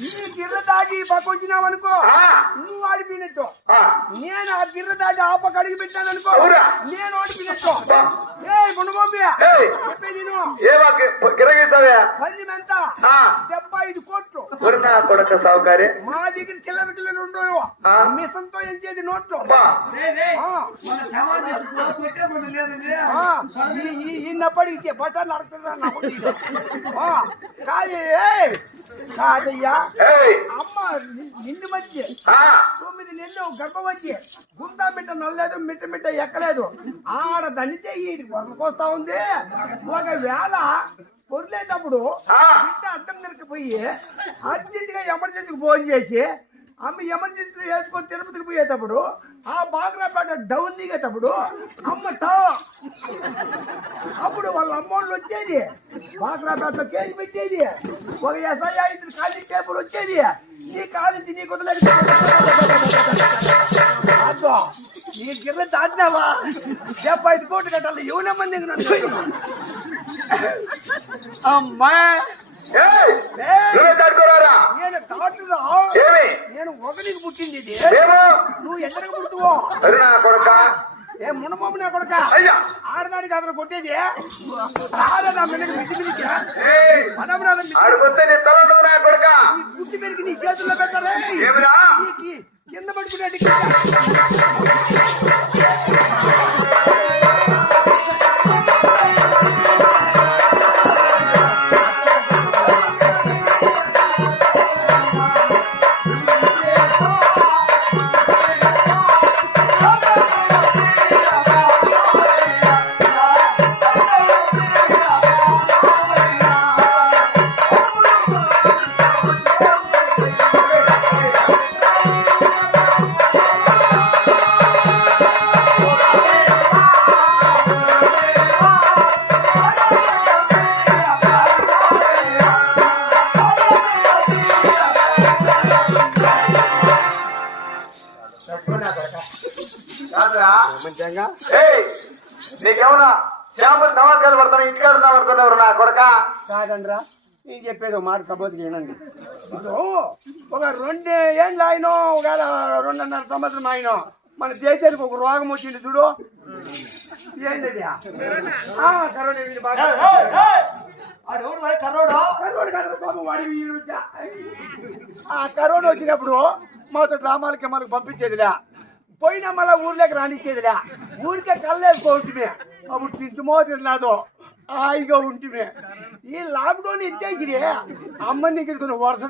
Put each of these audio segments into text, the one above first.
ఈ గిర్ర దాటి ఈ పక్క వచ్చినావు అనుకో. ఆ. నువ్వు ఆడిపోయినట్టు. ఆ, నేను ఆ గిర్ర దాటి ఆ పక్క అడిగి పెట్టాను అనుకో. అవునా? నేను ఓడిపోయినట్టు ఏ గుణగోపి ఏయ్. చెప్పేది నువ్వు ఏమా గిరగిస్తావా పందెం ఎంత ఆ. డెబ్బై ఐదు కోట్లు నా కొడక సౌకర్య మా దగ్గర చిల్లర గిల్లలు ఉండవు. ఆ. మిషన్తో ఎంచేది నోట్లు. అబ్బా ఆ. ఆ, ఈ- ఈ- ఈ నప్పడికి బట్టలు అడుగుతున్నా కాదు ఏయ్, కాదయ్యా. ఏయ్ అమ్మ నిండు మధ్య తొమ్మిది నెలలు గర్భవతి గుంతా మిట్ట నల్లలేదు మిట్ట మిట్ట ఎక్కలేదు. ఆడ దండితే ఈ వరలకొస్తా ఉంది. ఒకవేళ పొరిలేటప్పుడు ఆ. బిడ్డ అడ్డం దొరికిపోయి అర్జెంట్గా ఎమర్జెన్సీకి ఫోన్ చేసి అమ్మ ఎమర్జెన్సీ వేసుకొని తిరుపతికి పోయేటప్పుడు ఆ బాగ్రాపేట డౌన్ దిగేటప్పుడు అమ్మ టా అప్పుడు వాళ్ళ అమ్మోళ్ళు వచ్చేది. బాగ్రాపేటలో కేసు పెట్టేది. ఒక ఎస్ఐ ఐదు ఖాళీ టేబుల్ వచ్చేది. నీ కాలించి నీ కుదలేదు అబ్బా నీ గిర్ర దాటినావా? డెబ్బై ఐదు కోట్లు కట్టాలి. ఎవరి మంది అమ్మా. నువ్వే తట్టుకోరారా నేను ఏమి? నేను ఒకరికి పుట్టింది ఇది. నువ్వు ఎక్కడికి పుడుతువో? కొడక. ఏ మునమామ నా కొడుక. ఆడదానికి అతను కొట్టేది. రాదా నా మిన్నకి మిద్ది కొడక. గుడ్డి పెరిగి నీ చేతుల్లో నీకి కింద పడుకునేటి ఏయ్ నీకేమన్నా చేపలు టమాటాలు పడతాను ఇంటికాడ అనుకునేవారు నా కొడక? కాదండ్రా నేను చెప్పేది ఒక మాట సపోజ్కి వినండి. ఒక రెండు ఏళ్ళు ఆయన ఒకవేళ రెండున్నర సంవత్సరం ఆయన మన దేశానికి ఒక రోగం వచ్చింది చూడు. ఏంది కరోనా వచ్చినప్పుడు మాతో డ్రామాలకి మనకు పంపించేదిలే. పోయినా మళ్ళీ ఊర్లోకి రానిచ్చేదిలే. ఊరికే కళ్ళేసుకోవటమే అప్పుడు తింటుమో తిన్నాదో హాయిగా ఉంటుమే. ఈ లాక్డౌన్ ఇచ్చేసిరే అమ్మని దగ్గర వరుస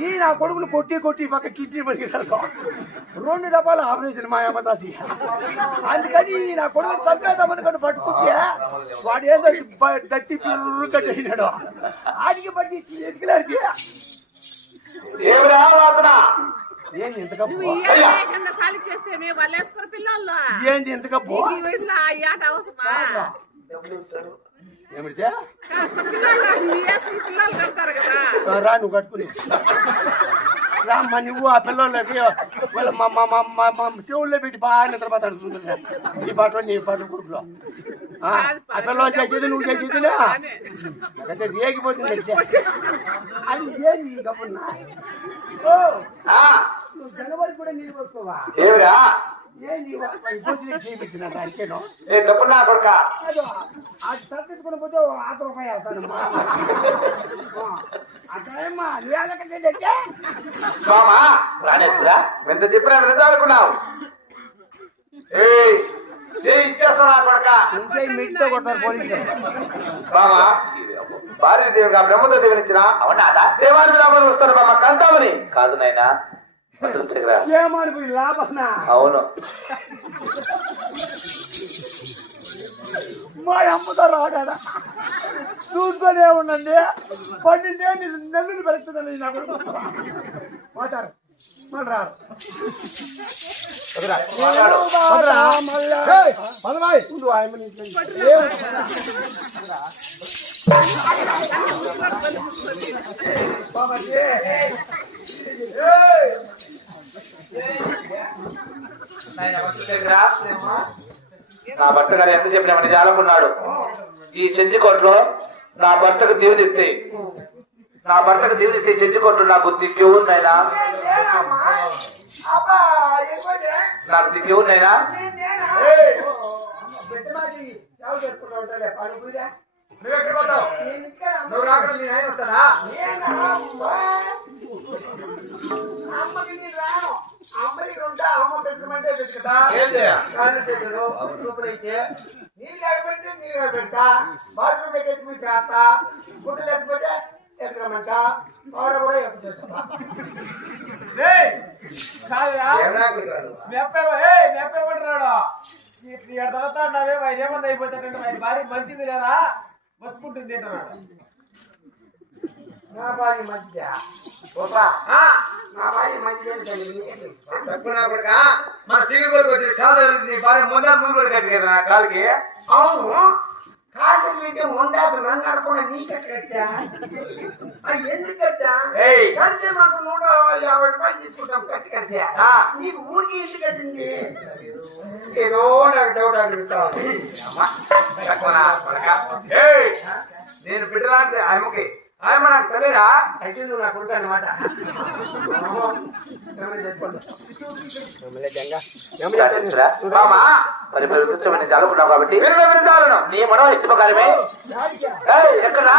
ఈ నా కొడుకులు కొట్టి కొట్టి పక్క కిడ్నీ పనికిరాదు రెండు డబ్బాలు ఆపరేషన్ మా అమ్మ తాతి అందుకని నా కొడుకు చంపేద్దామని కానీ పట్టుకుంటే వాడు ఏదో బ- దత్తి పిల్లలు కట్టేసినాడు. ఆడికి పట్టి ఎదిగిలాడికి ఏంది ఇంత కప్పు సాలి చేస్తే మేము వాళ్ళు వేసుకున్న పిల్లలు ఏంది ఇంత కప్పు నీకు ఈ వయసులో ఆ ఆట అవసరమా? ఏమిటే పిల్లలు నీ వేసుకున్న పిల్లలు కడతారు కదా రా నువ్వు కట్టుకుని. రామ్మ నువ్వు ఆ పిల్లలకి వాళ్ళ మా మా మా మా మా చెవుల్లో పెట్టి బాగా నిద్ర మాట్లాడుతుంటున్నా ఈ పాటలో నీ పాట గ్రూప్లో ఆ పిల్లలు చేసేది నువ్వు చేసేదిలే అంటే రేగిపోతుంది. అది ఏంది గమ్మున్నా? నువ్వు జనవరి కూడా దానికేనో? ఏ తప్పు నా కొడక? అదో అది తప్పించుకుని పోతే ఆత్మ వేస్తాను. అదేమ్మా నువ్వేళ్ళకంటే తెచ్చే? మామా రానేస్తా ఎంత చెప్పినా వినదాలనుకున్నావు ఏయ్ చేయి ఇచ్చేస్తావు నా కొడక? ఇంకే మిట్తో కొడతారు పోలీసు మామా భార్య దేవుడు బ్రహ్మతో దేవునిచ్చిన అవునా సేవాని లాభాలు వస్తారు మామ కంతామని కాదు నాయనా ఏమనుకుని లాభనా అవును మా అమ్మతో రాడా చూసుకొనే ఉండండి పన్నెండే నెల్లూరు పెరుగుతుందండి నాకు మాట్లాడు మళ్ళీ రారు ఉండు, ఆయమ్మని నా భర్త గారు ఎంత చెప్పినామని జాలకున్నాడు. ఈ చెంచికోట్లో నా భర్తకు దీవెనిస్తే నా భర్తకు దీవిని చెంచుకుంటూ నాకు దిక్కెవున్నైనా నాకు దిక్కెవున్నైనా నేనేనా? నువ్వు ఎక్కడికి పోతావు? నేను నువ్వు రాకుండా మీ ఆయన వస్తాడా నేనా? అమ్మా. అమ్మకి నేను రాను. అమ్మకి ఉంటా, అమ్మ పెట్టమంటే పెట్టుకుంటా. ఏంటి? కాళ్ళు చేతులు, లోపలైతే. నీళ్ళు లేకపోతే నీళ్ళు పెడతా బాత్రూమ్ చేస్తా. గుడ్డు లేకపోతే ఎక్కడమంట ఆవిడ కూడా ఎక్కుతా ఏమన్నా అక్కడికి రాడు. ఏమన్నా అయిపోతాడంటే ఆయన భార్య మంచిది లేదా బతుకుంటుంది అంటున్నాడు. నా భార్య మంచిదా? గోపా నా భార్య మంచిదే తల్లి నీకే తెలుసు. తప్పు నా కొడుకా? మన సిగిరి కొడుకు వచ్చి కాలు తగిలింది, నీ భార్య ముందే కట్టి కదా నా కాలుకి? అవును. కాదు అంటే ముందాకు నన్ను అడగకుండా నీకెట్లా కట్టా ఎందుకు కట్టా. కడితే మాకు నూట యాభై రూపాయలు తీసుకుంటాం కట్టి. నీకు ఊరికి ఎందుకు కట్టింది? ఏదో నాకు డౌట్ నేను బిడ్డలాంటి ఆయమ్మకి ఆయమ్మ నాకు తల్లిరా అయితే నువ్వు నా కొడుకు అనమాట మరి ప్రవృత్తిని చదువుకున్నావు కాబట్టి. మీరు వివరించాలను నీ మనో ఇష్ట ప్రకారమే ఏయ్, ఎక్కడా?